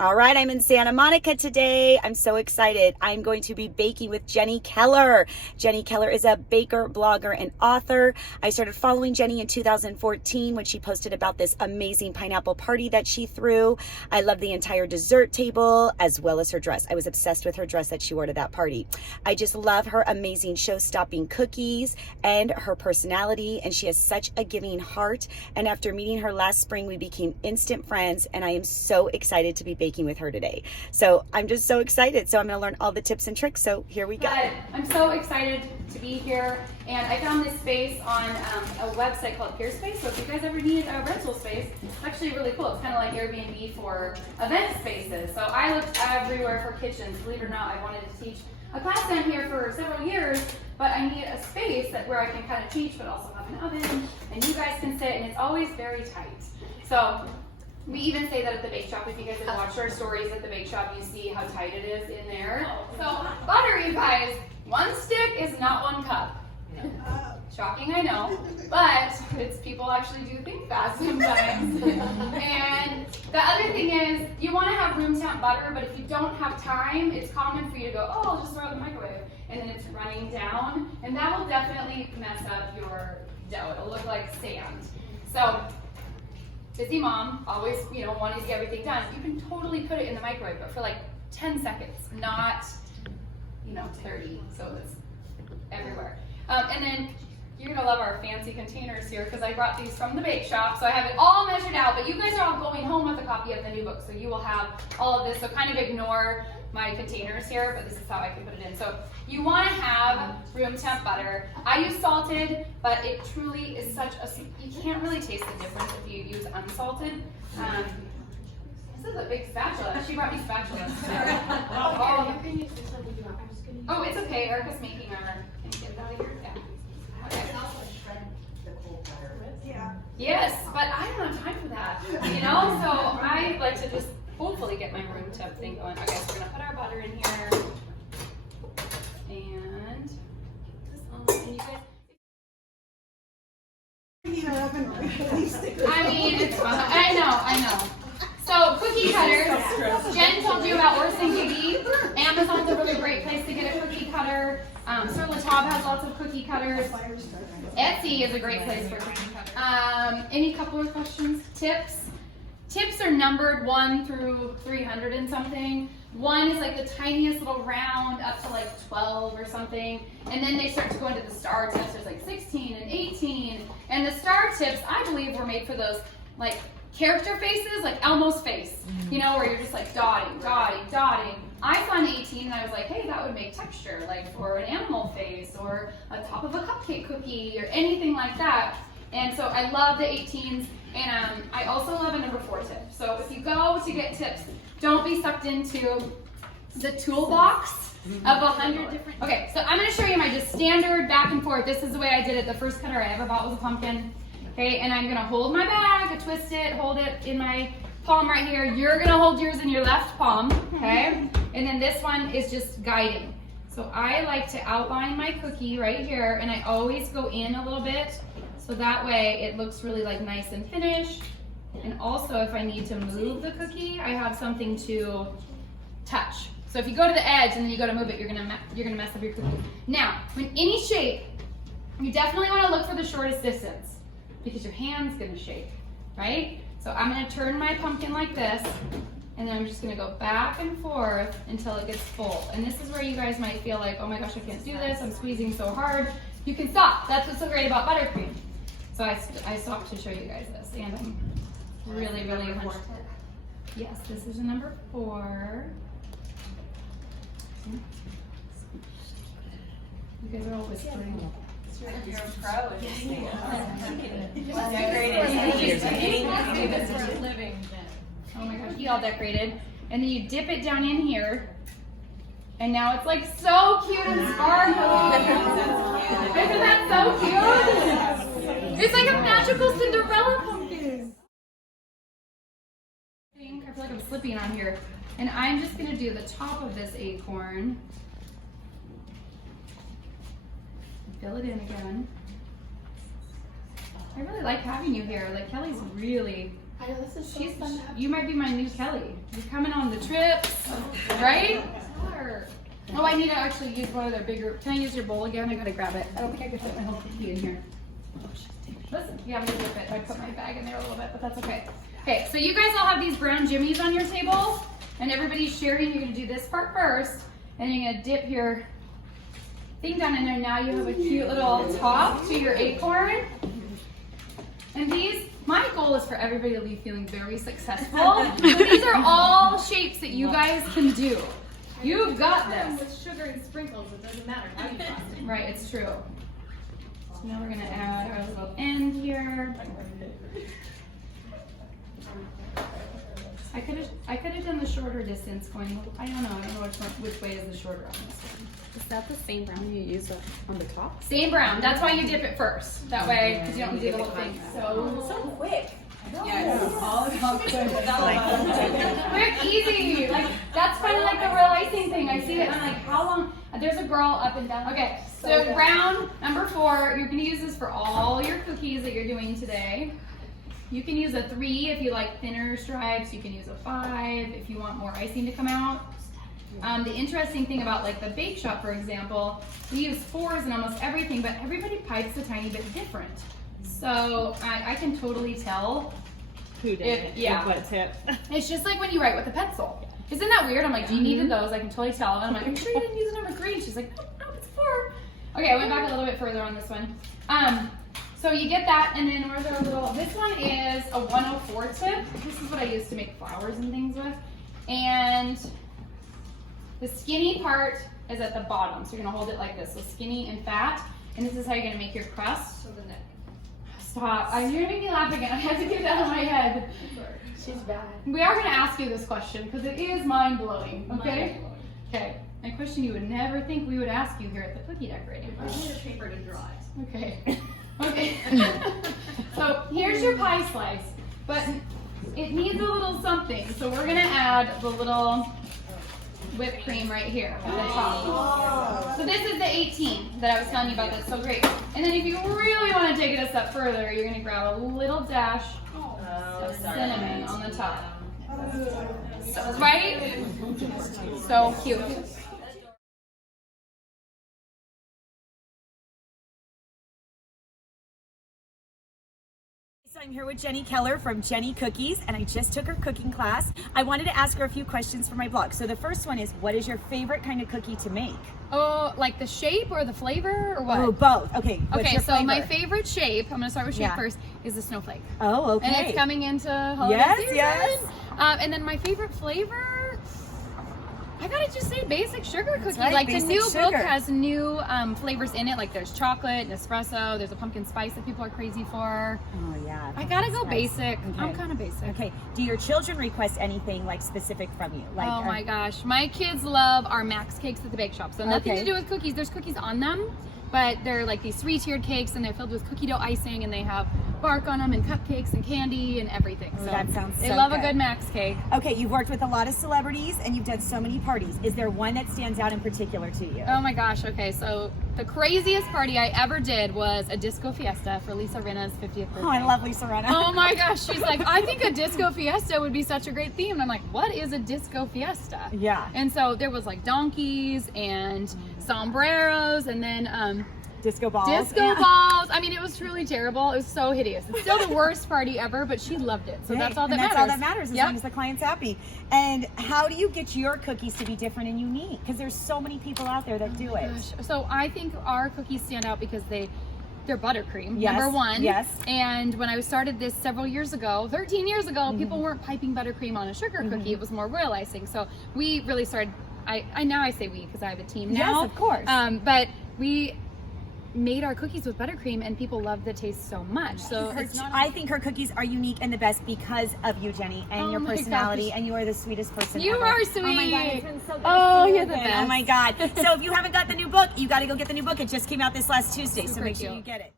All right, I'm in Santa Monica today. I'm so excited. I'm going to be baking with Jenny Keller. Jenny Keller is a baker, blogger, and author. I started following Jenny in 2014 when she posted about this amazing pineapple party that she threw. I love the entire dessert table as well as her dress. I was obsessed with her dress that she wore to that party. I just love her amazing show-stopping cookies and her personality, and she has such a giving heart. And after meeting her last spring, we became instant friends, and I am so excited to be baking with her today. So I'm just so excited. So I'm going to learn all the tips and tricks. So here we go. But I'm so excited to be here, and I found this space on a website called Peerspace. So if you guys ever need a rental space, it's actually really cool. It's kind of like Airbnb for event spaces. So I looked everywhere for kitchens. Believe it or not, I wanted to teach a class down here for several years, but I need a space where I can kind of teach, but also have an oven, and you guys can sit, and it's always very tight. So we even say that at the bake shop. If you guys have watched our stories at the bake shop, you see how tight it is in there. So butter, you guys, one stick is not one cup. Shocking, I know, but it's people actually do think that sometimes. And the other thing is, you want to have room temp butter, but if you don't have time, it's common for you to go, oh, I'll just throw it in the microwave, and then it's running down, and that will definitely mess up your dough. It'll look like sand. So busy mom, always, wanting to get everything done. You can totally put it in the microwave, but for like 10 seconds, not, 30, so it's everywhere. And then you're gonna love our fancy containers here because I brought these from the bake shop, so I have it all measured out, but you guys are all going home with a copy of the new book, so you will have all of this, so kind of ignore my containers here, but this is how I can put it in. So you want to have room temp butter. I use salted, but it truly is you can't really taste the difference if you use unsalted. This is a big spatula. She brought me spatulas. Oh, it's okay. Erica's making our, can you get that out of here? Yeah. Okay. Yeah. Yes, but I don't have time for that, so I like to just hopefully get my room temp thing going. Okay, so we're gonna put our butter in here, and this on, and you guys. I mean, it's fun. I know. So cookie cutters. Jen told you about Orson Giggy. Amazon's a really great place to get a cookie cutter. Sur La Table has lots of cookie cutters. Etsy is a great place for cookie cutters. Any couple of questions? Tips? Tips are numbered 1 through 300 and something. 1 is like the tiniest little round up to like 12 or something. And then they start to go into the star tips. There's like 16 and 18. And the star tips, I believe, were made for those like character faces, like Elmo's face, where you're just like dotting. I saw an 18 and I was like, hey, that would make texture, like for an animal face or on top of a cupcake cookie or anything like that. And so I love the 18s, and I also love a number 4 tip. So if you go to get tips, don't be sucked into the toolbox of 100 different. Okay, so I'm going to show you my just standard back and forth. This is the way I did it. The first cutter I ever bought was a pumpkin. Okay, and I'm going to hold my bag, twist it, hold it in my palm right here. You're going to hold yours in your left palm, okay? And then this one is just guiding. So I like to outline my cookie right here, and I always go in a little bit. So that way it looks really like nice and finished. And also if I need to move the cookie, I have something to touch. So if you go to the edge and then you go to move it, you're gonna mess up your cookie. Now, in any shape, you definitely wanna look for the shortest distance because your hand's gonna shake, right? So I'm gonna turn my pumpkin like this, and then I'm just gonna go back and forth until it gets full. And this is where you guys might feel like, oh my gosh, I can't do this, I'm squeezing so hard. You can stop. That's what's so great about buttercream. So I stopped to show you guys this, and I'm really much. Yes, this is a number 4. You guys are all whispering. You're a pro. Oh my gosh, you all decorated. And then you dip it down in here, and now it's like so cute and sparkly. Isn't that so cute? It's like a magical Cinderella pumpkin. I feel like I'm slipping on here. And I'm just gonna do the top of this acorn. Fill it in again. I really like having you here. Like Kelly's really I know, this is she's fun. You might be my new Kelly. You're coming on the trips, right? Sure. Oh, I need to actually use one of their bigger. Can I use your bowl again? I gotta grab it. I don't think I could fit my whole cookie in here. Listen, yeah, I'm gonna dip it. I put my bag in there a little bit, but that's okay. Okay, so you guys all have these brown jimmies on your table, and everybody's sharing. You're gonna do this part first, and you're gonna dip your thing down in there. Now you have a cute little top to your acorn. And these, my goal is for everybody to leave feeling very successful. So these are all shapes that you guys can do. You've got this. With sugar and sprinkles, it doesn't matter how you frosting. Right, it's true. So now we're gonna add our little end here. I could have done the shorter distance going. I don't know which way is the shorter on this one. Is that the same brown you use on the top? Same brown. That's why you dip it first. That way, because you don't do the whole thing. So quick. Quick, easy. Like that's kind of like the real icing thing. I see it. I'm like, how long? There's a girl up and down. Okay, so brown number 4. You're gonna use this for all your cookies that you're doing today. You can use a 3 if you like thinner stripes. You can use a 5 if you want more icing to come out. The interesting thing about like the bake shop, for example, we use 4s in almost everything, but everybody pipes a tiny bit different. So I can totally tell Who did it? Yeah. What tip? It's just like when you write with a pencil. Isn't that weird? I'm like, G needed those. I can totally tell. And I'm like, I'm sure you didn't use the number 3. And she's like, no, it's 4. Okay, I went back a little bit further on this one. So you get that, and then where's our little, this one is a 104 tip. This is what I use to make flowers and things with. And the skinny part is at the bottom. So you're gonna hold it like this. So skinny and fat. And this is how you're gonna make your crust. So the neck. Stop. You're gonna make me laugh again. I have to get that out of my head. She's bad. We are gonna ask you this question because it is mind-blowing, okay? Okay. A question you would never think we would ask you here at the cookie decorating. I need a paper to draw it. Okay. Okay. So here's your pie slice, but it needs a little something. So we're gonna add the little whipped cream right here at the top. So this is the 18 that I was telling you about. That's so great. And then if you really want to take it a step further, you're gonna grab a little dash of cinnamon on the top. So, right? So cute. So I'm here with Jenny Keller from Jenny Cookies, and I just took her cooking class. I wanted to ask her a few questions for my blog. So the first one is, what is your favorite kind of cookie to make? Oh, like the shape or the flavor or what? Oh, both. Okay. What's Okay, your so flavor? my favorite shape, I'm gonna start with shape first, is the snowflake. Oh, okay. And it's coming into holiday Yes, season. yes. And then my favorite flavor, I gotta just say basic sugar cookie. right, Like the basic new book sugar. has new flavors in it. Like there's chocolate, Nespresso, there's a pumpkin spice that people are crazy for. Oh, yeah. I gotta go Nice. basic. I'm Okay. kind of basic. Okay. Do your children request anything like specific from you? Like, Oh my gosh, my kids love our Max cakes at the bake shop. So nothing Okay. to do with cookies. There's cookies on them, but they're like these 3-tiered cakes, and they're filled with cookie dough icing, and they have bark on them and cupcakes and candy and everything. Oh, So that sounds they so love good. a good Max cake. Okay, you've worked with a lot of celebrities and you've done so many parties. Is there one that stands out in particular to you? Oh my gosh, okay, so the craziest party I ever did was a disco fiesta for Lisa Rinna's 50th birthday. Oh, I love Lisa Rinna. Oh my gosh, she's like, I think a disco fiesta would be such a great theme. And I'm like, what is a disco fiesta? Yeah. And so there was like donkeys and sombreros, and then Disco balls. disco Yeah. balls. I mean, it was truly terrible. It was so hideous. It's still the worst party ever, but she loved it. So Hey, that's all that and matters. That's all that matters as Yep. long as the client's happy. And how do you get your cookies to be different and unique? Because there's so many people out there that do it. Gosh. So I think our cookies stand out because they're buttercream, Yes, number one. yes. And when I started this several years ago, 13 years ago, people weren't piping buttercream on a sugar cookie. It was more royal icing. So we really started, I now I say we because I have a team now. Yes, of course. But we made our cookies with buttercream, and people love the taste so much. So it's not I think her cookies are unique and the best because of you, Jenny, and Oh your my personality, gosh. and you are the sweetest person You ever. are Oh my God, sweet. it's been so good Oh, to see you you're the again. best. Oh my God. So if you haven't got the new book, you got to go get the new book. It just came out this last Tuesday, so Super make sure cute. you get it.